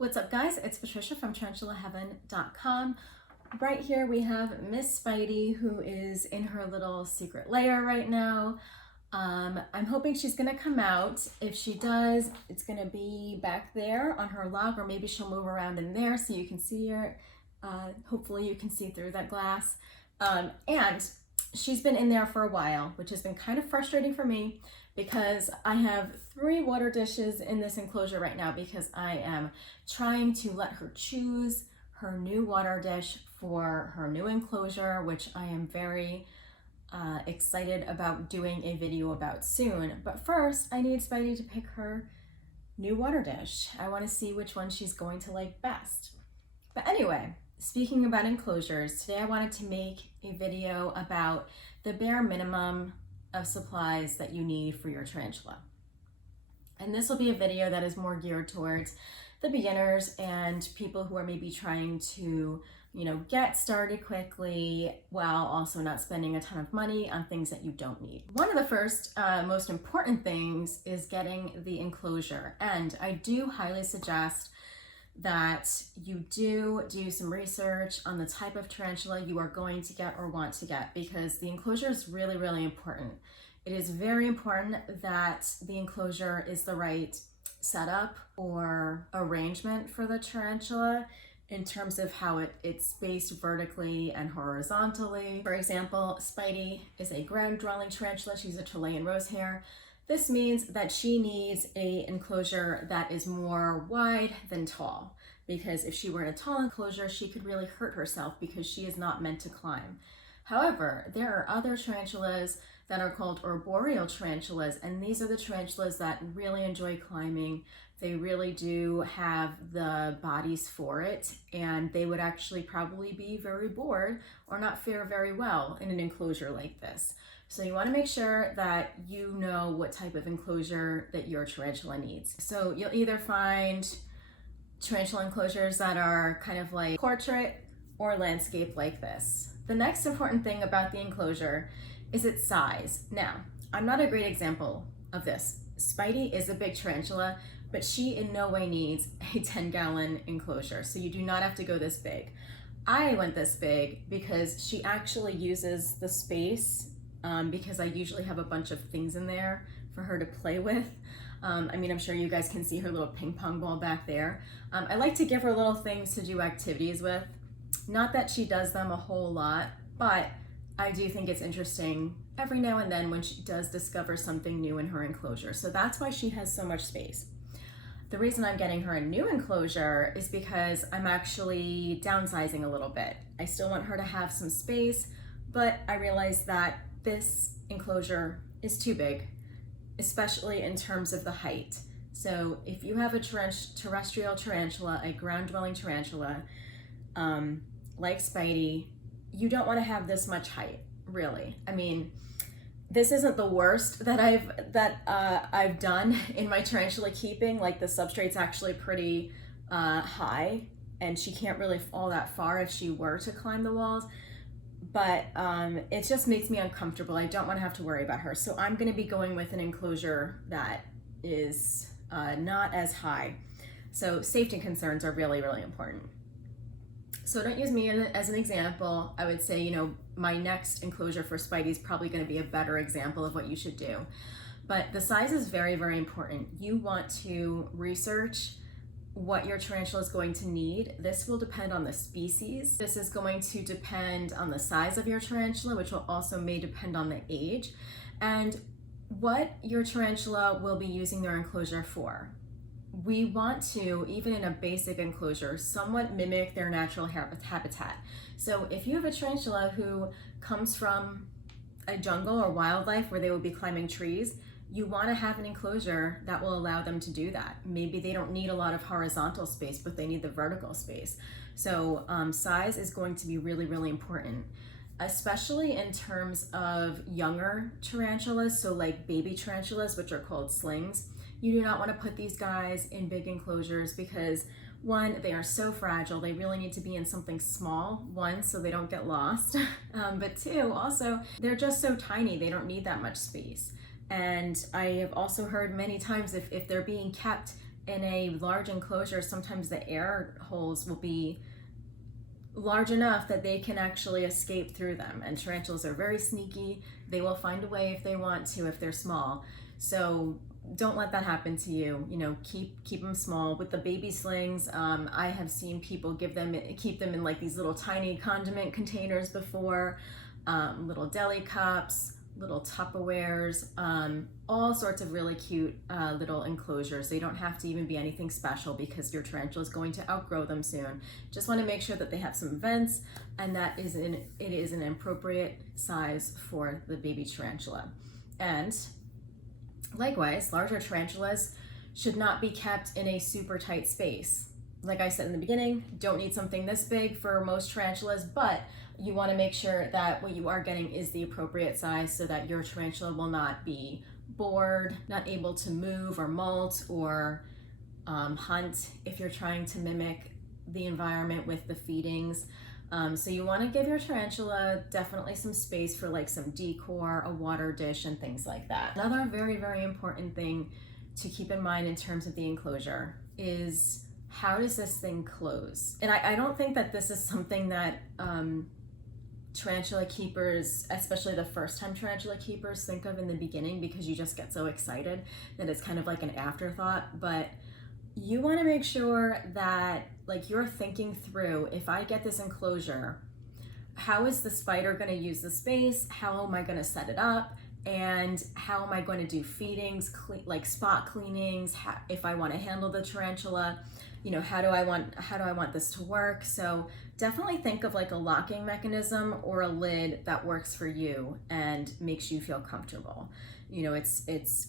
What's up, guys? It's Patricia from tarantulaheaven.com. Right here we have Miss Spidey, who is in her little secret lair right now. I'm hoping she's gonna come out. If she does, it's gonna be back there on her log, or maybe she'll move around in there so you can see her. Hopefully you can see through that glass. And she's been in there for a while, which has been kind of frustrating for me because I have 3 water dishes in this enclosure right now because I am trying to let her choose her new water dish for her new enclosure, which I am very excited about doing a video about soon. But first, I need Spidey to pick her new water dish. I want to see which one she's going to like best. But anyway, speaking about enclosures, today I wanted to make a video about the bare minimum of supplies that you need for your tarantula. And this will be a video that is more geared towards the beginners and people who are maybe trying to, get started quickly while also not spending a ton of money on things that you don't need. One of the first, most important things is getting the enclosure. And I do highly suggest that you do some research on the type of tarantula you are going to get or want to get, because the enclosure is really, really important. It is very important that the enclosure is the right setup or arrangement for the tarantula in terms of how it's spaced vertically and horizontally. For example, Spidey is a ground dwelling tarantula. She's a Chilean rosehair. This means that she needs an enclosure that is more wide than tall, because if she were in a tall enclosure, she could really hurt herself because she is not meant to climb. However, there are other tarantulas that are called arboreal tarantulas, and these are the tarantulas that really enjoy climbing. They really do have the bodies for it, and they would actually probably be very bored or not fare very well in an enclosure like this. So you want to make sure that you know what type of enclosure that your tarantula needs. So you'll either find tarantula enclosures that are kind of like portrait or landscape like this. The next important thing about the enclosure is its size. Now, I'm not a great example of this. Spidey is a big tarantula, but she in no way needs a 10-gallon enclosure, so you do not have to go this big. I went this big because she actually uses the space because I usually have a bunch of things in there for her to play with. I'm sure you guys can see her little ping pong ball back there. I like to give her little things to do activities with. Not that she does them a whole lot, but I do think it's interesting every now and then when she does discover something new in her enclosure. So that's why she has so much space. The reason I'm getting her a new enclosure is because I'm actually downsizing a little bit. I still want her to have some space, but I realize that this enclosure is too big, especially in terms of the height. So if you have a terrestrial tarantula, a ground-dwelling tarantula, like Spidey, you don't want to have this much height, really. This isn't the worst that I've done in my tarantula keeping. Like, the substrate's actually pretty high, and she can't really fall that far if she were to climb the walls. But it just makes me uncomfortable. I don't want to have to worry about her. So I'm going to be going with an enclosure that is not as high. So safety concerns are really, really important. So don't use me as an example. I would say, my next enclosure for Spidey is probably going to be a better example of what you should do. But the size is very, very important. You want to research what your tarantula is going to need. This will depend on the species. This is going to depend on the size of your tarantula, which will also may depend on the age, and what your tarantula will be using their enclosure for. We want to, even in a basic enclosure, somewhat mimic their natural habitat. So if you have a tarantula who comes from a jungle or wildlife where they will be climbing trees, you want to have an enclosure that will allow them to do that. Maybe they don't need a lot of horizontal space, but they need the vertical space. So size is going to be really, really important, especially in terms of younger tarantulas. So like baby tarantulas, which are called slings. You do not want to put these guys in big enclosures because, one, they are so fragile. They really need to be in something small, one, so they don't get lost. But two, also, they're just so tiny. They don't need that much space. And I have also heard many times if they're being kept in a large enclosure, sometimes the air holes will be large enough that they can actually escape through them. And tarantulas are very sneaky. They will find a way if they want to, if they're small. So don't let that happen to you. You know, keep them small. With the baby slings, I have seen people keep them in like these little tiny condiment containers before, little deli cups, little Tupperwares, all sorts of really cute little enclosures. They don't have to even be anything special because your tarantula is going to outgrow them soon. Just want to make sure that they have some vents and that it is an appropriate size for the baby tarantula. And likewise, larger tarantulas should not be kept in a super tight space. Like I said in the beginning, don't need something this big for most tarantulas, but you want to make sure that what you are getting is the appropriate size so that your tarantula will not be bored, not able to move or molt or hunt if you're trying to mimic the environment with the feedings. So you want to give your tarantula definitely some space for like some decor, a water dish, and things like that. Another very, very important thing to keep in mind in terms of the enclosure is, how does this thing close? And I don't think that this is something that tarantula keepers, especially the first time tarantula keepers, think of in the beginning, because you just get so excited that it's kind of like an afterthought. But you want to make sure that like you're thinking through, if I get this enclosure, how is the spider going to use the space? How am I going to set it up? And how am I going to do feedings, like spot cleanings? If I want to handle the tarantula, you know, how do I want this to work? So definitely think of like a locking mechanism or a lid that works for you and makes you feel comfortable. You know, it's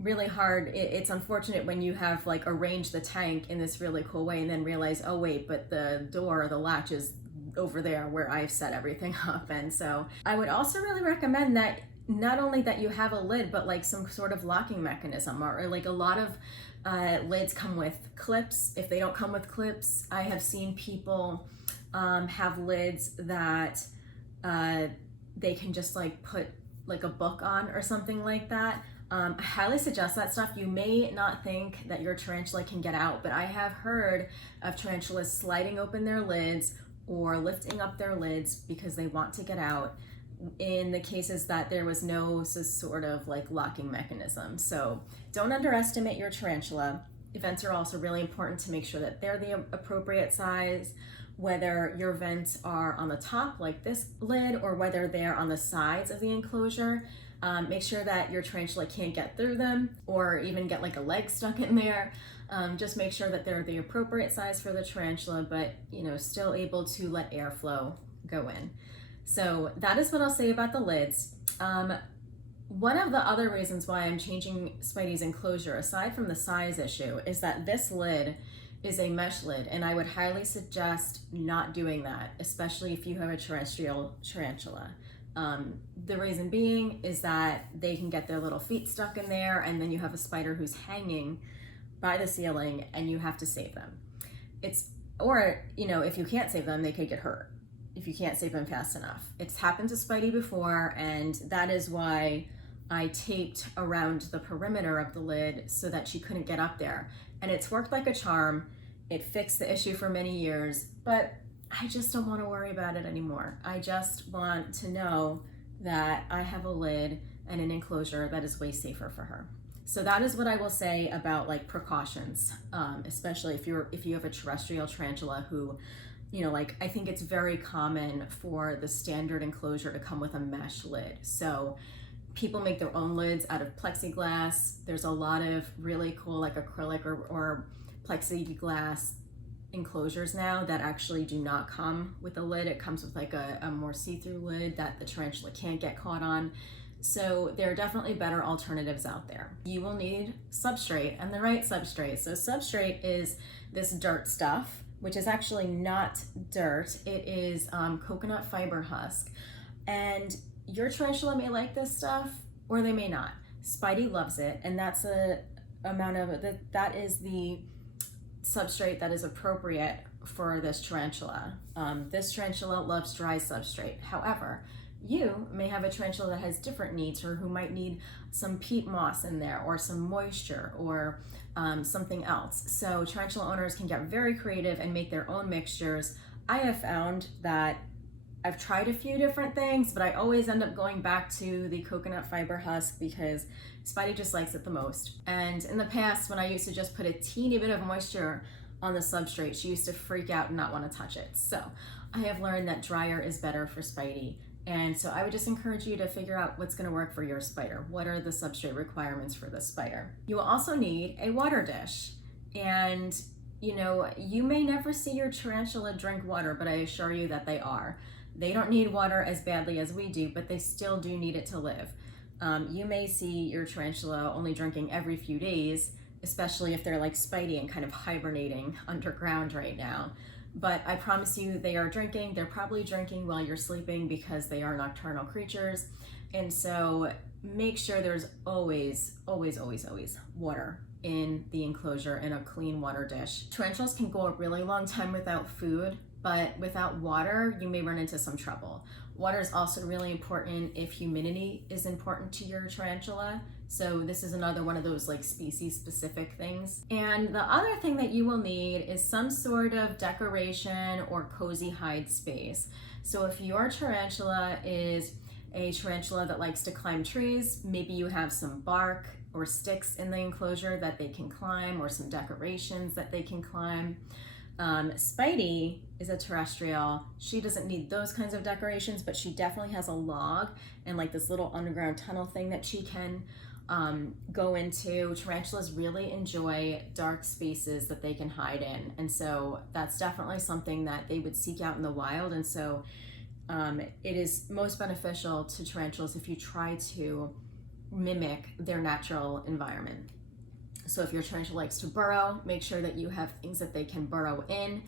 really hard. It's unfortunate when you have like arranged the tank in this really cool way and then realize, oh wait, but the door or the latch is over there where I've set everything up. And so I would also really recommend that not only that you have a lid, but like some sort of locking mechanism, or like a lot of lids come with clips. If they don't come with clips, I have seen people have lids that they can just like put like a book on or something like that. I highly suggest that stuff. You may not think that your tarantula can get out, but I have heard of tarantulas sliding open their lids or lifting up their lids because they want to get out, in the cases that there was no sort of like locking mechanism. So don't underestimate your tarantula. Vents are also really important to make sure that they're the appropriate size, whether your vents are on the top like this lid or whether they're on the sides of the enclosure. Make sure that your tarantula can't get through them or even get like a leg stuck in there. Just make sure that they're the appropriate size for the tarantula, but you know, still able to let airflow go in. So that is what I'll say about the lids. One of the other reasons why I'm changing Spidey's enclosure, aside from the size issue, is that this lid is a mesh lid, and I would highly suggest not doing that, especially if you have a terrestrial tarantula. The reason being is that they can get their little feet stuck in there, and then you have a spider who's hanging by the ceiling and you have to save them. Or, you know, if you can't save them, they could get hurt if you can't save them fast enough. It's happened to Spidey before, and that is why I taped around the perimeter of the lid so that she couldn't get up there. And it's worked like a charm. It fixed the issue for many years, but I just don't want to worry about it anymore. I just want to know that I have a lid and an enclosure that is way safer for her. So that is what I will say about like precautions, especially if you have a terrestrial tarantula who, you know, like I think it's very common for the standard enclosure to come with a mesh lid. So people make their own lids out of plexiglass. There's a lot of really cool like acrylic or plexiglass enclosures now that actually do not come with a lid. It comes with like a more see-through lid that the tarantula can't get caught on. So there are definitely better alternatives out there. You will need substrate, and the right substrate. So substrate is this dirt stuff, which is actually not dirt. It is coconut fiber husk. And your tarantula may like this stuff or they may not. Spidey loves it, and that's the amount of it. That is the substrate that is appropriate for this tarantula. This tarantula loves dry substrate. However, You may have a tarantula that has different needs, or who might need some peat moss in there, or some moisture, or something else. So tarantula owners can get very creative and make their own mixtures. I have found that I've tried a few different things, but I always end up going back to the coconut fiber husk because Spidey just likes it the most. And in the past, when I used to just put a teeny bit of moisture on the substrate, she used to freak out and not want to touch it. So I have learned that drier is better for Spidey. And so I would just encourage you to figure out what's going to work for your spider. What are the substrate requirements for the spider? You will also need a water dish. And you know, you may never see your tarantula drink water, but I assure you that they are. They don't need water as badly as we do, but they still do need it to live. You may see your tarantula only drinking every few days, especially if they're like Spidey and kind of hibernating underground right now. But I promise you they are drinking. They're probably drinking while you're sleeping because they are nocturnal creatures. And so make sure there's always, always, always, always water in the enclosure in a clean water dish. Tarantulas can go a really long time without food, but without water, you may run into some trouble. Water is also really important if humidity is important to your tarantula. So this is another one of those like species specific things. And the other thing that you will need is some sort of decoration or cozy hide space. So if your tarantula is a tarantula that likes to climb trees, maybe you have some bark or sticks in the enclosure that they can climb, or some decorations that they can climb. Spidey is a terrestrial. She doesn't need those kinds of decorations, but she definitely has a log and like this little underground tunnel thing that she can go into. Tarantulas really enjoy dark spaces that they can hide in. And so that's definitely something that they would seek out in the wild. And so it is most beneficial to tarantulas if you try to mimic their natural environment. So if your tarantula likes to burrow, make sure that you have things that they can burrow in.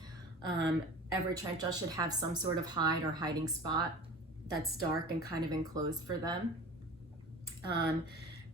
Every tarantula should have some sort of hide or hiding spot that's dark and kind of enclosed for them. And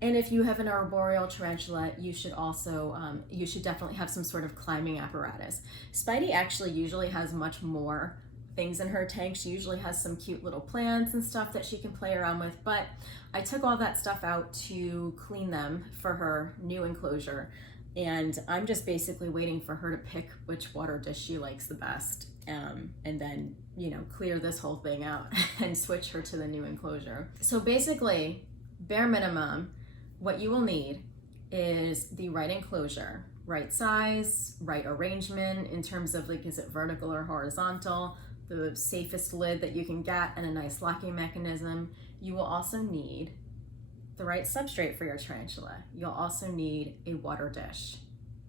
if you have an arboreal tarantula, you should also, you should definitely have some sort of climbing apparatus. Spidey actually usually has much more things in her tank. She usually has some cute little plants and stuff that she can play around with, but I took all that stuff out to clean them for her new enclosure, and I'm just basically waiting for her to pick which water dish she likes the best, and then, you know, clear this whole thing out and switch her to the new enclosure. So basically, bare minimum, what you will need is the right enclosure, right size, right arrangement in terms of like, is it vertical or horizontal, the safest lid that you can get, and a nice locking mechanism. You will also need the right substrate for your tarantula. You'll also need a water dish.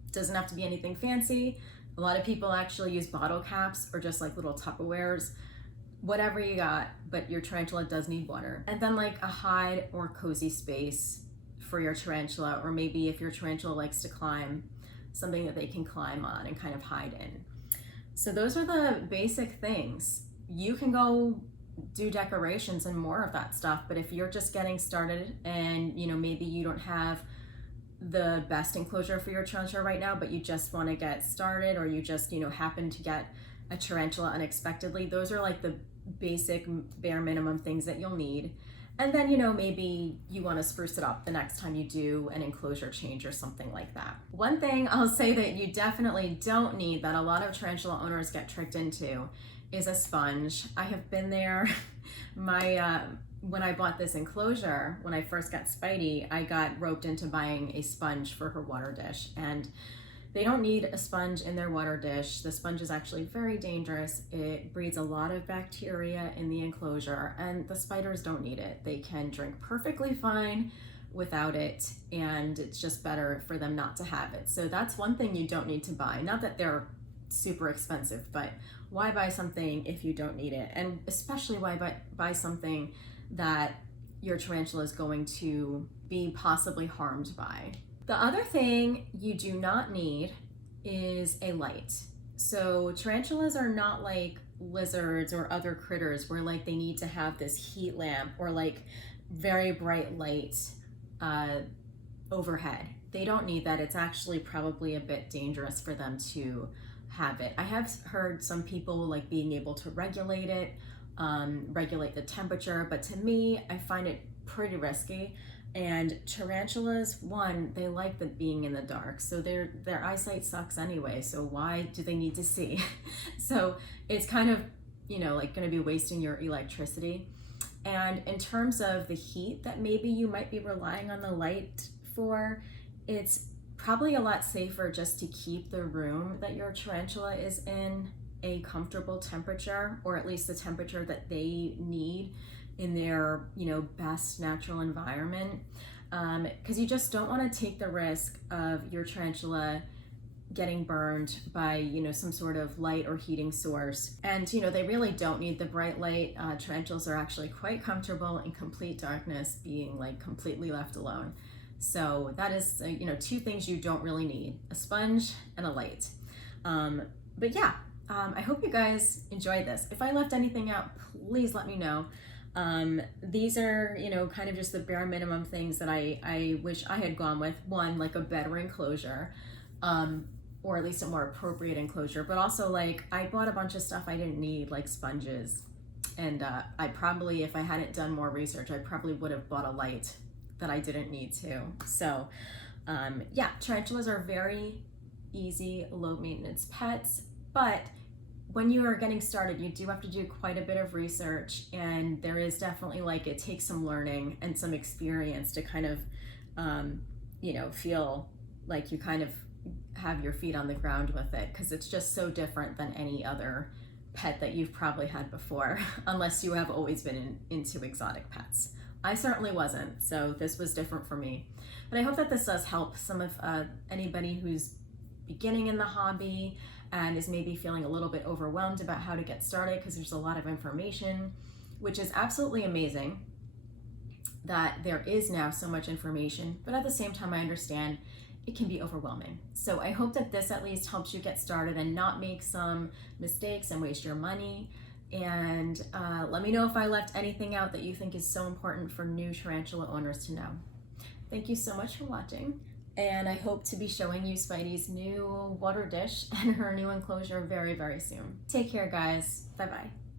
It doesn't have to be anything fancy. A lot of people actually use bottle caps or just like little Tupperwares, whatever you got, but your tarantula does need water. And then like a hide or cozy space for your tarantula, or maybe if your tarantula likes to climb, something that they can climb on and kind of hide in. So those are the basic things. You can go do decorations and more of that stuff, but if you're just getting started and, you know, maybe you don't have the best enclosure for your tarantula right now, but you just want to get started, or you just, you know, happen to get a tarantula unexpectedly, those are like the basic bare minimum things that you'll need. And then, you know, maybe you want to spruce it up the next time you do an enclosure change or something like that. One thing I'll say that you definitely don't need, that a lot of tarantula owners get tricked into, is a sponge. I have been there. When I bought this enclosure, when I first got Spidey, I got roped into buying a sponge for her water dish, and they don't need a sponge in their water dish. The sponge is actually very dangerous. It breeds a lot of bacteria in the enclosure, and the spiders don't need it. They can drink perfectly fine without it, and it's just better for them not to have it. So that's one thing you don't need to buy. Not that they're super expensive, but why buy something if you don't need it? And especially why buy something that your tarantula is going to be possibly harmed by. The other thing you do not need is a light. So tarantulas are not like lizards or other critters where like they need to have this heat lamp or like very bright light overhead. They don't need that. It's actually probably a bit dangerous for them to have it. I have heard some people like being able to regulate it regulate the temperature. But to me, I find it pretty risky. And tarantulas, one, they like being in the dark, so their eyesight sucks anyway, so why do they need to see? So it's kind of, you know, like going to be wasting your electricity. And in terms of the heat that maybe you might be relying on the light for, it's probably a lot safer just to keep the room that your tarantula is in a comfortable temperature, or at least the temperature that they need in their, you know, best natural environment, because you just don't want to take the risk of your tarantula getting burned by, you know, some sort of light or heating source. And you know, they really don't need the bright light. Tarantulas are actually quite comfortable in complete darkness, being like completely left alone. So that is, you know, two things you don't really need: a sponge and a light. But yeah, I hope you guys enjoyed this. If I left anything out, please let me know. These are, you know, kind of just the bare minimum things that I wish I had gone with. One, like a better enclosure, or at least a more appropriate enclosure, but also like I bought a bunch of stuff I didn't need, like sponges. And I probably, if I hadn't done more research, I probably would have bought a light that I didn't need to. So yeah, tarantulas are very easy, low maintenance pets, but when you are getting started, you do have to do quite a bit of research, and there is definitely, like, it takes some learning and some experience to kind of, you know, feel like you kind of have your feet on the ground with it, because it's just so different than any other pet that you've probably had before, unless you have always been into exotic pets. I certainly wasn't, so this was different for me. But I hope that this does help some of anybody who's beginning in the hobby and is maybe feeling a little bit overwhelmed about how to get started, because there's a lot of information, which is absolutely amazing that there is now so much information, but at the same time I understand it can be overwhelming. So I hope that this at least helps you get started and not make some mistakes and waste your money. And let me know if I left anything out that you think is so important for new tarantula owners to know. Thank you so much for watching. And I hope to be showing you Spidey's new water dish and her new enclosure very, very soon. Take care, guys. Bye-bye.